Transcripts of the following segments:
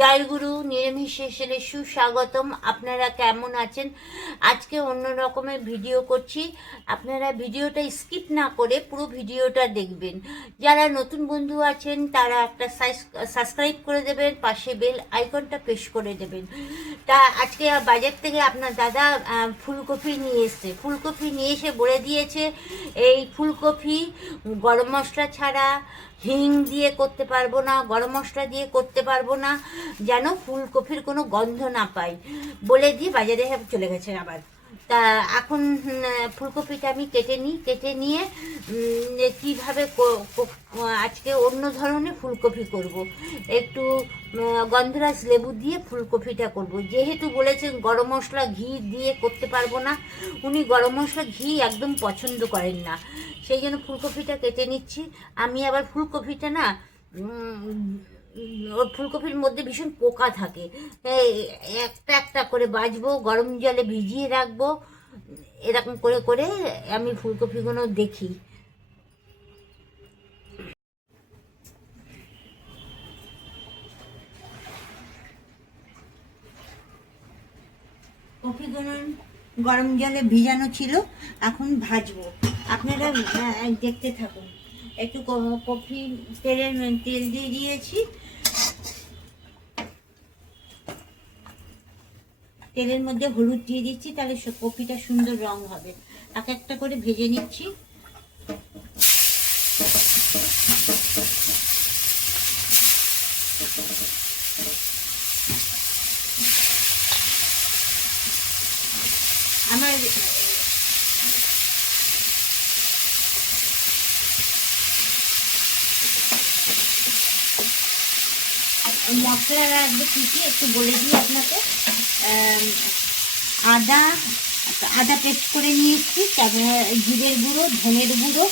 জয়গুরু নিরামিষ সেশনে সুস্বাগতম। আপনারা কেমন আছেন? আজকে অন্য রকমের ভিডিও করছি। আপনারা ভিডিওটা স্কিপ না করে পুরো ভিডিওটা দেখবেন। যারা নতুন বন্ধু আছেন তারা একটা সাবস্ক্রাইব করে দেবেন, পাশে বেল আইকনটা প্রেস করে দেবেন। তা আজকে বাজার থেকে আপনার দাদা ফুলকপি নিয়ে এসছে। ফুলকপি নিয়ে এসে বলে দিয়েছে এই ফুলকপি গরম মশলা ছাড়া, হিং দিয়ে করতে পারবো না, গরম মশলা দিয়ে করতে পারবো না, যেন ফুলকপির কোনো গন্ধ না পাই বলে দিয়ে বাজারে চলে গেছেন আবার। তা এখন ফুলকপিটা আমি কেটে নিয়ে কীভাবে আজকে অন্য ধরনের ফুলকপি করব। একটু গন্ধরাজ লেবু দিয়ে ফুলকপিটা করব। যেহেতু বলেছেন গরম মশলা ঘি দিয়ে করতে পারবো না, উনি গরম মশলা ঘি একদম পছন্দ করেন না, সেই জন্য ফুলকপিটা কেটে নিচ্ছি। আমি আবার ফুলকপিটা না ওর ফুলকপির মধ্যে ভীষণ পোকা থাকে, একটা একটা করে বাছবো, গরম জলে ভিজিয়ে রাখবো, এরকম করে করে আমি ফুলকপিগুলো দেখি। কপিগুলো গরম জলে ভিজানো ছিল, এখন ভাজবো। আপনারা দেখতে থাকুন। একটু কপি তেল দিয়ে দিয়েছি, তেলের মধ্যে হলুদ দিয়ে দিচ্ছি, তাহলে কপিটা সুন্দর রং হবে। এক একটা করে ভেজে নিচ্ছি। আমার মশলা রাখবো কী কী একটু বলে দিই আপনাকে। আদা পেস্ট করে নিয়েছি, তারপরে জিরের গুঁড়ো, ধনের গুঁড়ো,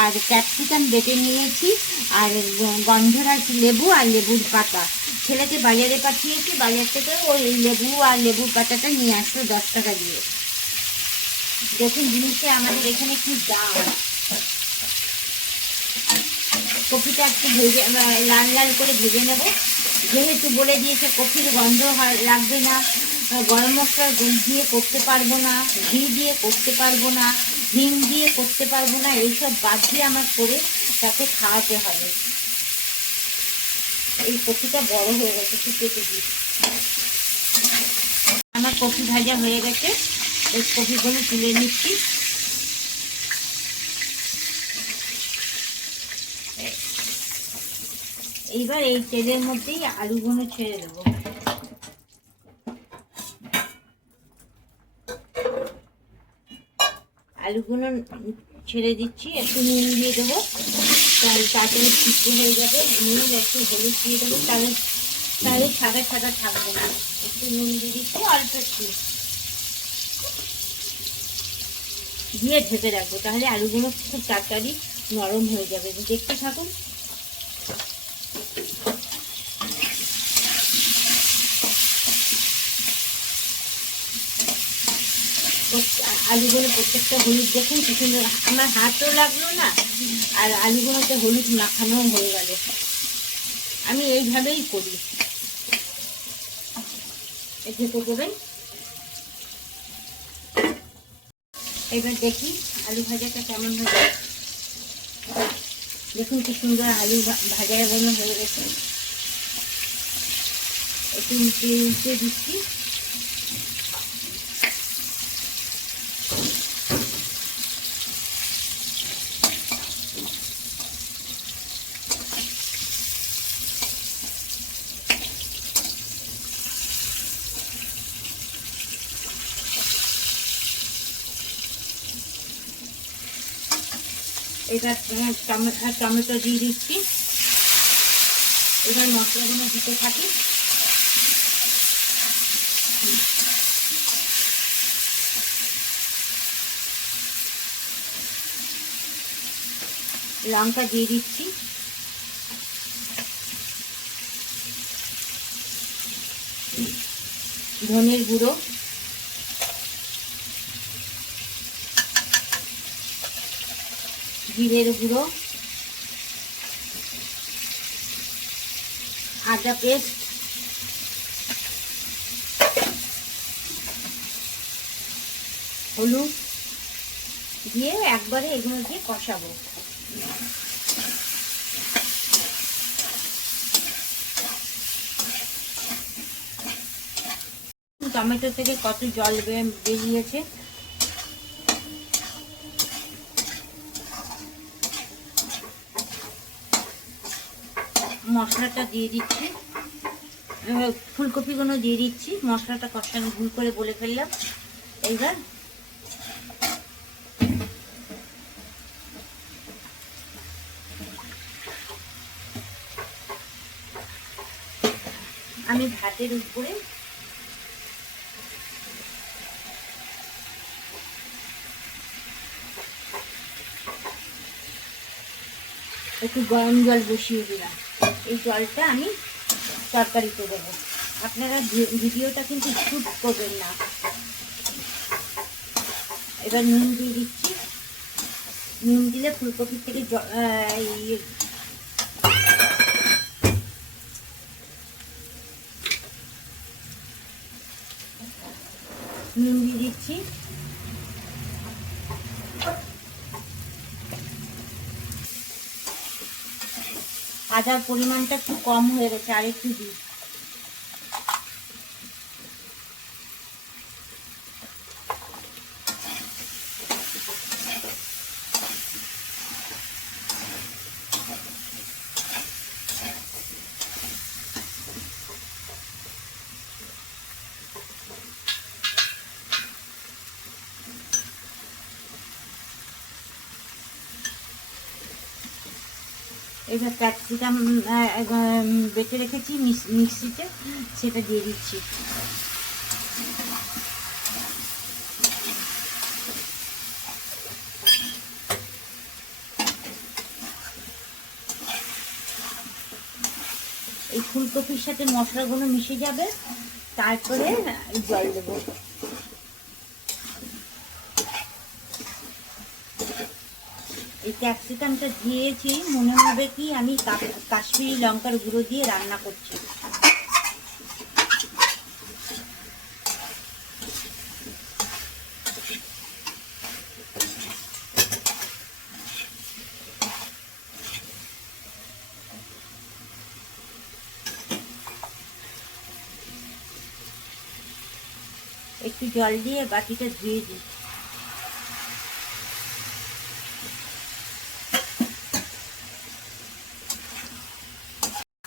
আর ক্যাপসিকাম বেটে নিয়েছি, আর গন্ধরাজ লেবু আর লেবুর পাতা। ছেলেকে বাজারে পাঠিয়েছি, বাজার থেকে ওই লেবু আর লেবুর পাতাটা নিয়ে আসলো 10 টাকা দিয়ে। দেখুন জিনিসটা আমাদের এখানে কি দাম। কপিটা একটু ভেজে লাল লাল করে ভেজে নেব। যেহেতু বলে দিয়েছে কপির গন্ধ লাগবে না, গরম মশলা দিয়ে করতে পারবো না, ঘি দিয়ে করতে পারবো না, হিং দিয়ে করতে পারবো না, এইসব বাদ দিয়ে আমার করে তাকে খাওয়াতে হবে। এই কপিটা বড় হয়ে গেছে, একটু কেটে দিই। আমার কপি ভাজা হয়ে গেছে, এই কপিগুলো তুলে নিচ্ছি। এইবার এই তেলের মধ্যেই আলুগুলো ছেড়ে দেবো। আলুগুলো ছেড়ে দিচ্ছি, একটু নুন দিয়ে দেবো, তাহলে তাড়াতাড়ি সিদ্ধ হয়ে যাবে। নুন একটু হলুদ দিয়ে দেবো, তাহলে তাহলে সাদা সাদা থাকবে না। একটু নুন দিয়ে দিচ্ছি, অল্প একটু দিয়ে ঢেকে রাখবো, তাহলে আলুগুলো খুব তাড়াতাড়ি নরম হয়ে যাবে। দেখতে থাকুন। আলুগুলো প্রত্যেকটা হলুদ দেখুন কি সুন্দর, আমার হাতও লাগলো না, আর আলুগুলোতে হলুদ মাখানো হয়ে গেল। আমি এইভাবেই করি, একটু করবেন। এবার দেখি আলু ভাজাটা কেমন হবে। দেখুন কি সুন্দর আলু ভাজা হয়ে গেছে। একটু উল্টে দিচ্ছি। এবার টমেটো দিয়ে দিচ্ছি। এবার মশলাগুলো দিতে থাকি। লঙ্কা দিয়ে দিচ্ছি, ধনের গুঁড়ো, জিরের গুঁড়ো, আদা পেস্ট, হলুদ দিয়ে একবারে এগুলো দিয়ে কষাবো। টমেটো থেকে কত জল বেরিয়েছে। মশলাটা দিয়ে দিচ্ছি, ফুলকপিগুলো দিয়ে দিচ্ছি। মশলাটা কষানো ভুল করে বলে ফেললাম। এইবার আমি ভাতের উপরে একটু গরম জল বসিয়ে দিলাম। এই জলটা আমি তরকারিতে দেবো। আপনারা ভিডিওটা কিন্তু শুট করবেন না। এবার নুন দিয়ে দিচ্ছি। নুন দিলে ফুলকপির থেকে নুন দিয়ে দিচ্ছি। আদার পরিমাণটা একটু কম হয়ে গেছে, আর একটু দিই। এবার ক্যাপসিকাম বেটে রেখেছি মিক্সিতে, সেটা দিয়ে দিচ্ছি। এই ফুলকপির সাথে মশলাগুলো মিশে যাবে, তারপরে জল দেবো। এই ক্যাপসিকামটা দিয়েছি, মনে হবে কি আমি কাশ্মীরি লঙ্কার গুঁড়ো দিয়ে রান্না করছি। একটু জল দিয়ে বাটিটা ধুয়ে দিই।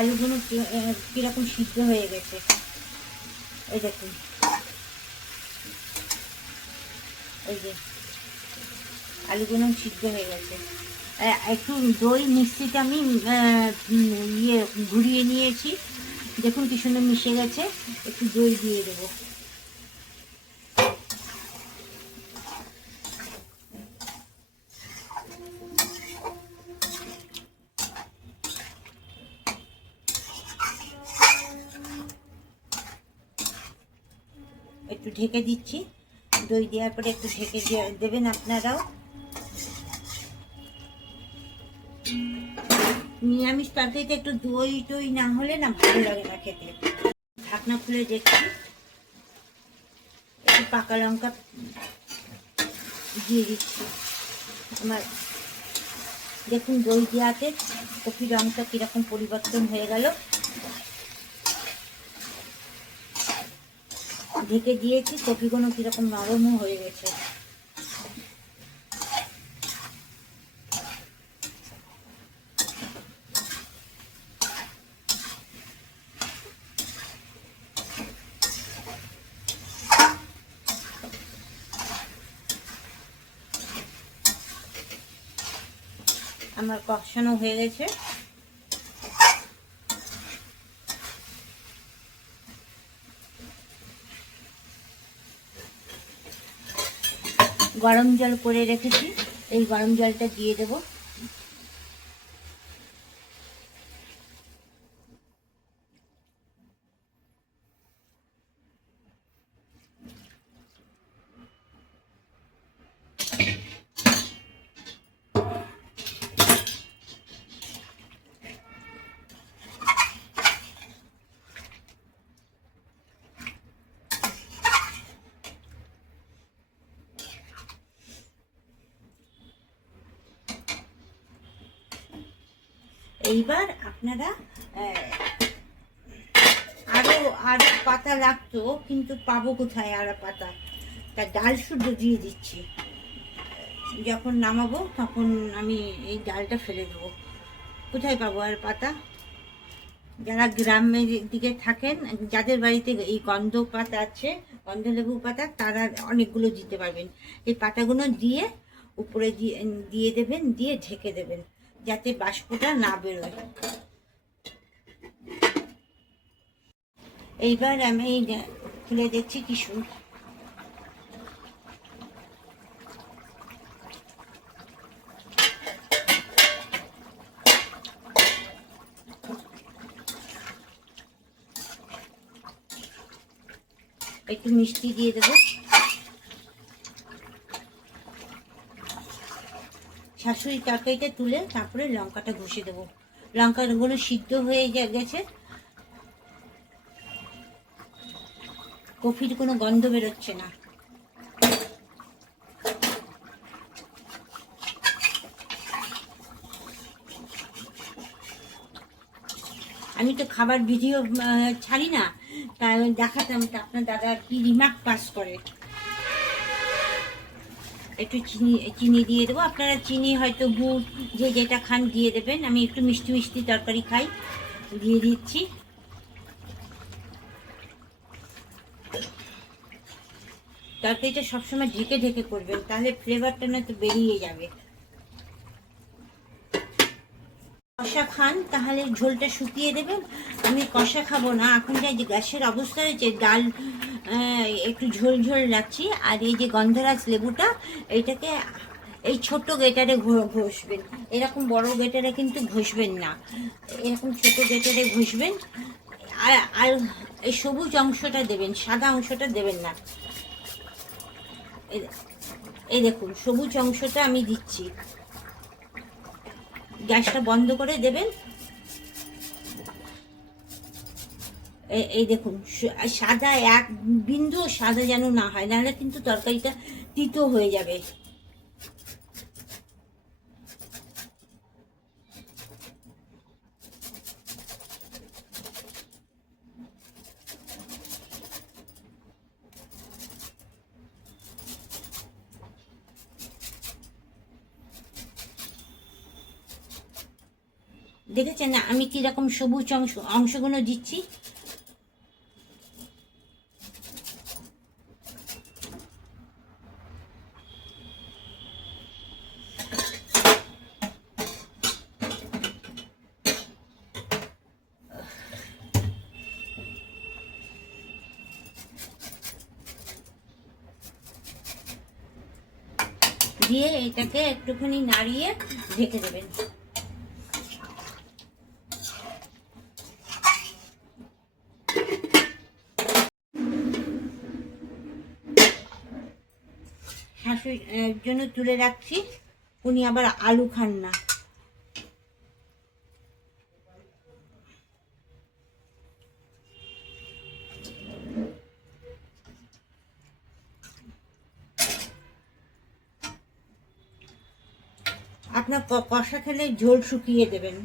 আলুগুলো কিরকম সিদ্ধ হয়ে গেছে, এই দেখুন। এই যে আলুগুলো সিদ্ধ হয়ে গেছে। একটু দই মিক্সিতে আমি ঘুরিয়ে নিয়েছি, দেখুন কি সুন্দর মিশে গেছে। একটু দই দিয়ে দেবো। একটু ঢেকে দিচ্ছি। দই দেওয়ার পরে একটু ঢেকে দেবেন আপনারাও। নিরামিষ তরকারিতে একটু দই টই না হলে না ভালো লাগে না খেতে। ঢাকনা খুলে দেখছি, একটু পাকা লঙ্কা দিয়ে দিচ্ছি। আমার দেখুন দই দেওয়াতে কপির রঙটা কিরকম পরিবর্তন হয়ে গেল। ঢেকে দিয়েছি, কপিগুলো কিরকম নরমও হয়ে গেছে। আমার কষানো হয়ে গেছে। গরম জল করে রেখেছি, এই গরম জলটা দিয়ে দেব। এইবার আপনারা আরো আরো পাতা লাগতো, কিন্তু পাবো কোথায় আরো পাতা? তা ডাল শুদ্ধ দিয়ে দিচ্ছি। যখন নামাবো তখন আমি এই ডালটা ফেলে দেবো। কোথায় পাবো আর পাতা? যারা গ্রামের দিকে থাকেন, যাদের বাড়িতে এই গন্ধ পাতা আছে, গন্ধলেবু পাতা, তারা অনেকগুলো দিতে পারবেন। এই পাতাগুলো দিয়ে উপরে দিয়ে দেবেন, দিয়ে ঢেকে দেবেন, যাতে বাষ্পটা না বেরোয়। এইবার আমি খুলে দেখছি কি সুন্দর। একটু মিষ্টি দিয়ে দেবো। শাশুড়ির তরকারিটা তুলে তারপরে লঙ্কাটা ঘষে দেবো। লঙ্কাগুলো সিদ্ধ হয়ে গেছে, কফির কোনো গন্ধ বেরোচ্ছে না। আমি তো খাবার ভিডিও ছাড়ি না, তাই দেখাতাম আপনার দাদা কি রিমার্ক পাস করে। একটু চিনি দিয়ে দেবো। আপনারা চিনি হয়তো গুড় যে যেটা খান দিয়ে দেবেন। আমি একটু মিষ্টি মিষ্টি তরকারি খাই, দিয়ে দিচ্ছি। তরকারিটা সবসময় ঢেকে ঢেকে করবেন, তাহলে ফ্লেভারটা না তো বেরিয়ে যাবে। কষা খান তাহলে ঝোলটা শুকিয়ে দেবেন। আমি কষা খাবো না, এখন যে গ্যাসের অবস্থা হয়েছে, ডাল একটু ঝোল ঝোল রাখছি। আর এই যে গন্ধরাজ লেবুটা, এইটাকে এই ছোট গেটারে ঘষবেন। এরকম বড় গেটারে কিন্তু ঘষবেন না, এরকম ছোট গেটারে ঘষবেন। আর এই সবুজ অংশটা দেবেন, সাদা অংশটা দেবেন না। এই দেখুন সবুজ অংশটা আমি দিচ্ছি। গ্যাসটা বন্ধ করে দেবেন। এই দেখুন সাদা, এক বিন্দু সাদা যেন না হয়, নাহলে কিন্তু তরকারিটা তিতো হয়ে যাবে। দেখেছেন না আমি কিরকম সবুজ অংশগুলো দিচ্ছি? দিয়ে এটাকে একটুখানি নাড়িয়ে ঢেকে দেবেন। শাশুড়ির জন্য তুলে রাখছি, উনি আবার আলু খান না। আপনার কষা খেলে ঝোল শুকিয়ে দেবেন।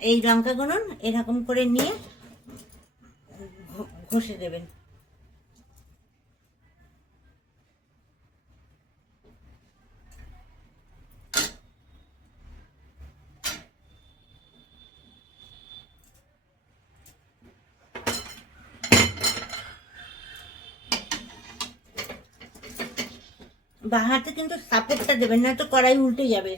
এই লঙ্কাগুলো এরকম করে নিয়ে ঘষে দেবেন। বা হাতে কিন্তু সাপোর্টটা দেবেন না, তো কড়াই উল্টে যাবে।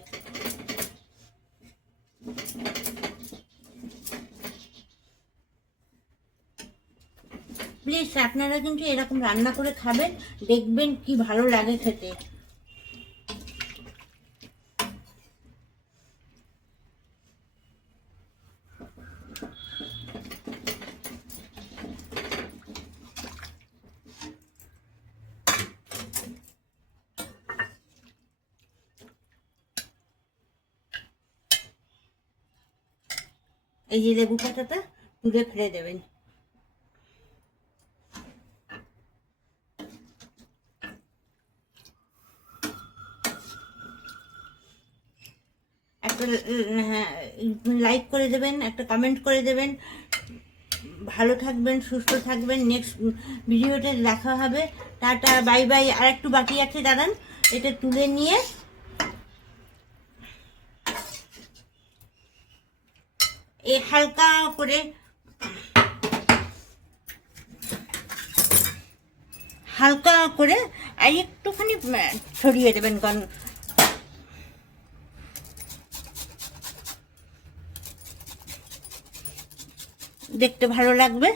প্লিজ আপনারা কিন্তু এরকম রান্না করে খাবেন, দেখবেন কি ভালো লাগে খেতে। এই যে লেবু পাতাটা তুলে ফেলে দেবেন। একটা লাইক করে দেবেন, একটা কমেন্ট করে দেবেন। ভালো থাকবেন, সুস্থ থাকবেন। নেক্সট ভিডিওতে দেখা হবে। Tata, bye bye. আর একটু বাকি আছে, দাঁড়ান, এটা তুলে নিয়ে হালকা করে আর একটুখানি ছড়িয়ে দেবেন, কারণ দেখতে ভালো লাগবে।